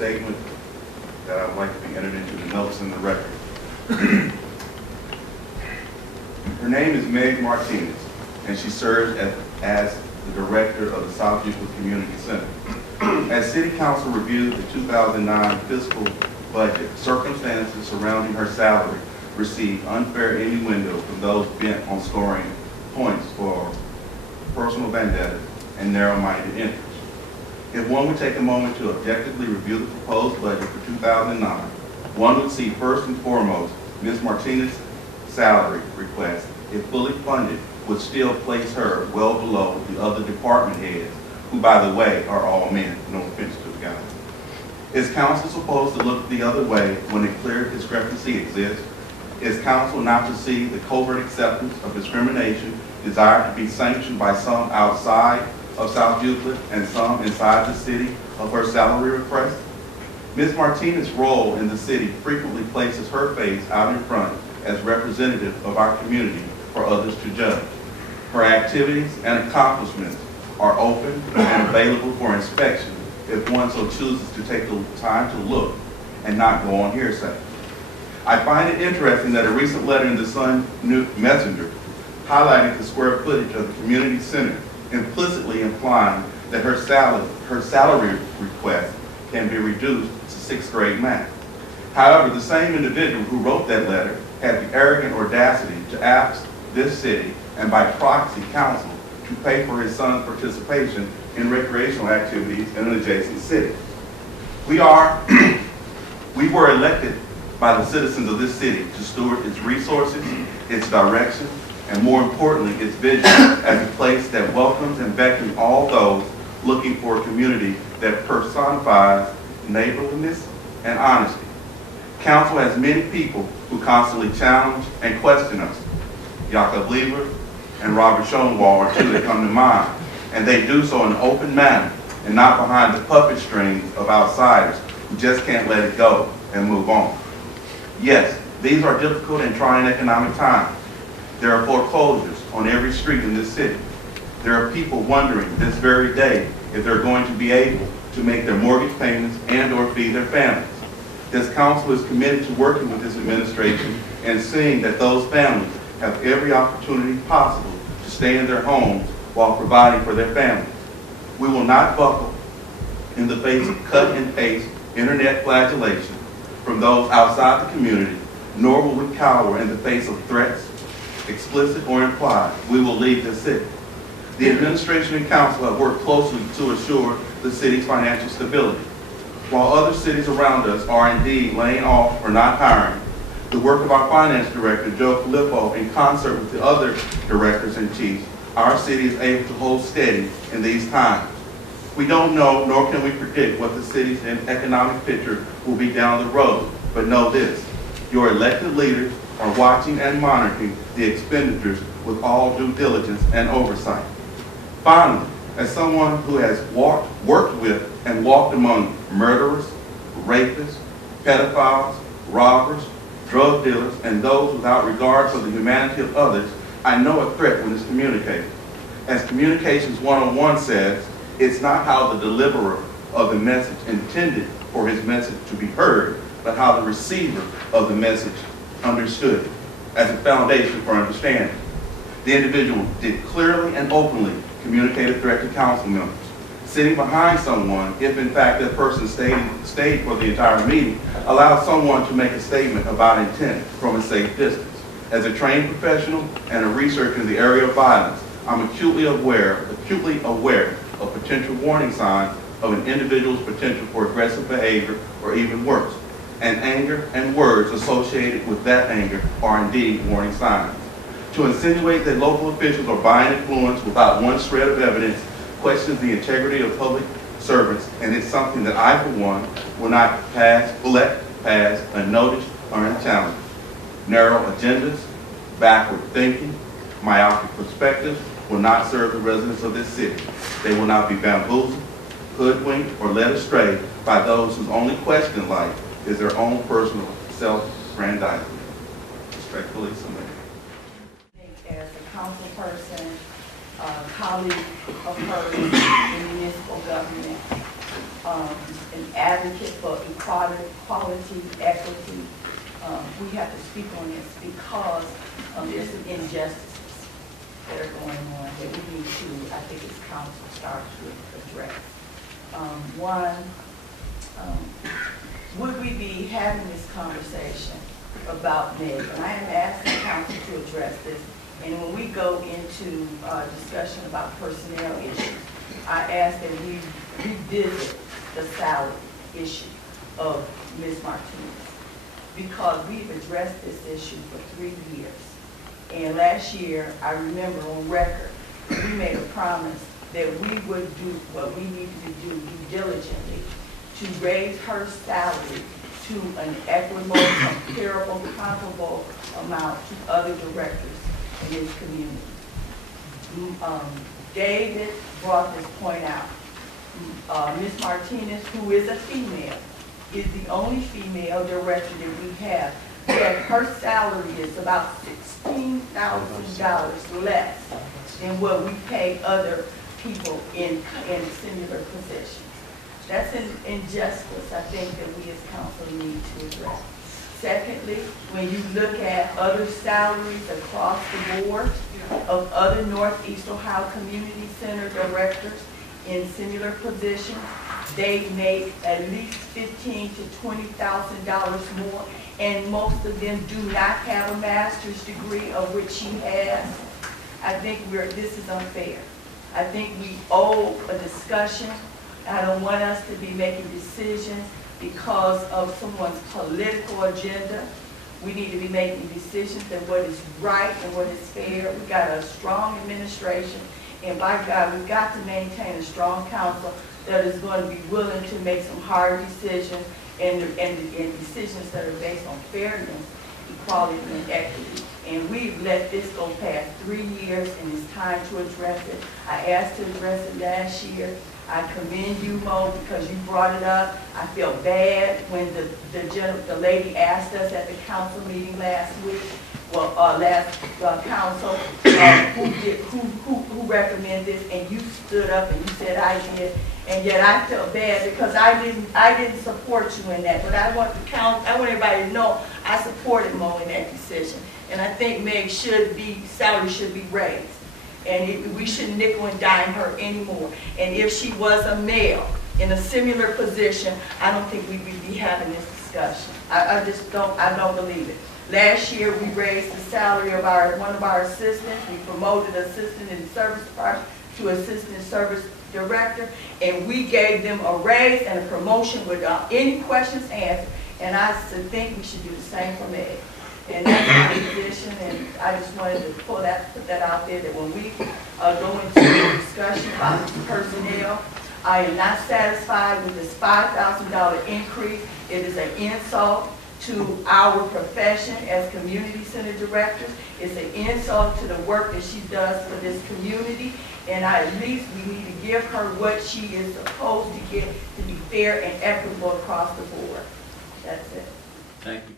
statement that I would like to be entered into the notes in the record. Her name is Meg Martinez, and she serves as the director of the South Euclid Community Center. As City Council reviewed the 2009 fiscal budget, circumstances surrounding her salary received unfair innuendo from those bent on scoring points for personal vendettas and narrow-minded interests. If one would take a moment to objectively review the proposed budget for 2009, one would see first and foremost Ms. Martinez's salary request, if fully funded, would still place her well below the other department heads, who, by the way, are all men. No offense to the guys. Is council supposed to look the other way when a clear discrepancy exists? Is council not to see the covert acceptance of discrimination desired to be sanctioned by some outside of South Euclid and some inside the city of her salary request? Ms. Martinez's role in the city frequently places her face out in front as representative of our community for others to judge. Her activities and accomplishments are open and available for inspection if one so chooses to take the time to look and not go on hearsay. I find it interesting that a recent letter in the Sun Messenger highlighted the square footage of the community center, implicitly implying that her salary request can be reduced to 6th grade math. However, the same individual who wrote that letter had the arrogant audacity to ask this city, and by proxy council, to pay for his son's participation in recreational activities in an adjacent city. We were elected by the citizens of this city to steward its resources, its direction, and more importantly, its vision as a place that welcomes and beckons all those looking for a community that personifies neighborliness and honesty. Council has many people who constantly challenge and question us. Jakob Lieber and Robert Schoenwald are two that come to mind, and they do so in an open manner and not behind the puppet strings of outsiders who just can't let it go and move on. Yes, these are difficult and trying economic times. There are foreclosures on every street in this city. There are people wondering this very day if they're going to be able to make their mortgage payments and or feed their families. This council is committed to working with this administration and seeing that those families have every opportunity possible to stay in their homes while providing for their families. We will not buckle in the face of cut and paste internet flagellation from those outside the community, nor will we cower in the face of threats, explicit or implied. We will leave the city. The administration and council have worked closely to assure the city's financial stability. While other cities around us are indeed laying off or not hiring, the work of our finance director, Joe Filippo, in concert with the other directors and chiefs, our city is able to hold steady in these times. We don't know, nor can we predict what the city's economic picture will be down the road, but know this: your elected leaders are watching and monitoring the expenditures with all due diligence and oversight. Finally, as someone who has worked with and walked among murderers, rapists, pedophiles, robbers, drug dealers, and those without regard for the humanity of others, I know a threat when it's communicated. As Communications 101 says, it's not how the deliverer of the message intended for his message to be heard, but how the receiver of the message understood it as a foundation for understanding. The individual did clearly and openly communicate a threat to council members. Sitting behind someone, if in fact that person stayed for the entire meeting, allows someone to make a statement about intent from a safe distance. As a trained professional and a researcher in the area of violence, I'm acutely aware of potential warning signs of an individual's potential for aggressive behavior or even worse. And anger and words associated with that anger are indeed warning signs. To insinuate that local officials are buying influence without one shred of evidence questions the integrity of public servants, and it's something that I, for one, will not let pass unnoticed or unchallenged. Narrow agendas, backward thinking, myopic perspectives will not serve the residents of this city. They will not be bamboozled, hoodwinked, or led astray by those whose only question in life is their own personal self-aggrandizement. Respectfully submitted. As a council person, colleague of hers in municipal government, an advocate for equality, equity. We have to speak on this because there's some injustices that are going on that we need to, I think as council, start to address. One, would we be having this conversation about Meg? And I am asking council to address this. And when we go into discussion about personnel issues, I ask that we revisit the salary issue of Ms. Martinez, because we've addressed this issue for 3 years. And last year, I remember on record, we made a promise that we would do what we needed to do due diligently to raise her salary to an equitable, comparable amount to other directors in this community. David brought this point out. Ms. Martinez, who is a female, is the only female director that we have. That her salary is about $16,000 less than what we pay other people in similar positions. That's an injustice, I think, that we as council need to address. Secondly, when you look at other salaries across the board of other Northeast Ohio Community Center directors in similar positions, they make at least $15,000 to $20,000 more, and most of them do not have a master's degree, of which she has. I think this is unfair. I think we owe a discussion. I don't want us to be making decisions because of someone's political agenda. We need to be making decisions that what is right and what is fair. We've got a strong administration, and by God, we've got to maintain a strong council that is going to be willing to make some hard decisions and decisions that are based on fairness, equality, and equity. And we've let this go past 3 years, and it's time to address it. I asked to address it last year. I commend you, Mo, because you brought it up. I feel bad when the lady asked us at the council meeting last week, last council, who recommended this, and you stood up and you said I did, and yet I felt bad because I didn't support you in that. But I want everybody to know I supported Mo in that decision, and I think Meg's salary should be raised. And we shouldn't nickel and dime her anymore. And if she was a male in a similar position, I don't think we'd be having this discussion. I don't believe it. Last year, we raised the salary of one of our assistants. We promoted assistant in the service department to assistant service director, and we gave them a raise and a promotion without any questions answered. And I think we should do the same for Meg. And that's my position, and I just wanted to put that out there, that when we go into a discussion about personnel, I am not satisfied with this $5,000 increase. It is an insult to our profession as community center directors. It's an insult to the work that she does for this community, and at least we need to give her what she is supposed to get to be fair and equitable across the board. That's it. Thank you.